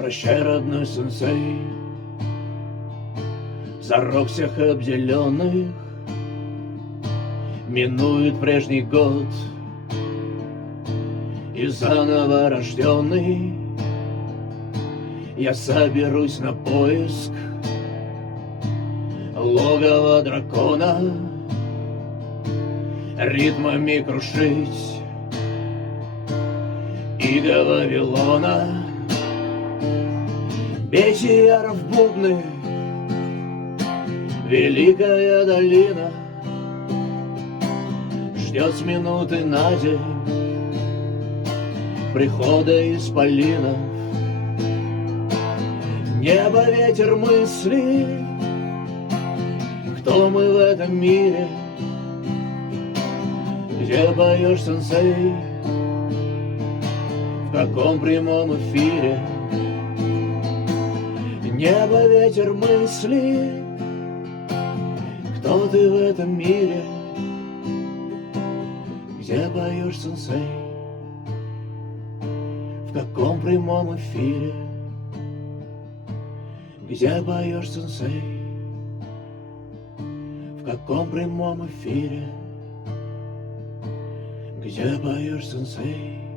Прощай, родной сенсей, зарок всех обделенных минует прежний год, и заново рожденный я соберусь на поиск логова дракона, ритмами крушить иго Вавилона. Бейте яро в бубны, великая долина ждет с минуты на день прихода исполинов. Небо, ветер, мысли, кто мы в этом мире, где поешь, сенсей, в каком прямом эфире? Небо, ветер, мысли, кто ты в этом мире, где поешь, сенсей, в каком прямом эфире? Где поешь, сенсей, в каком прямом эфире? Где поешь, сенсей?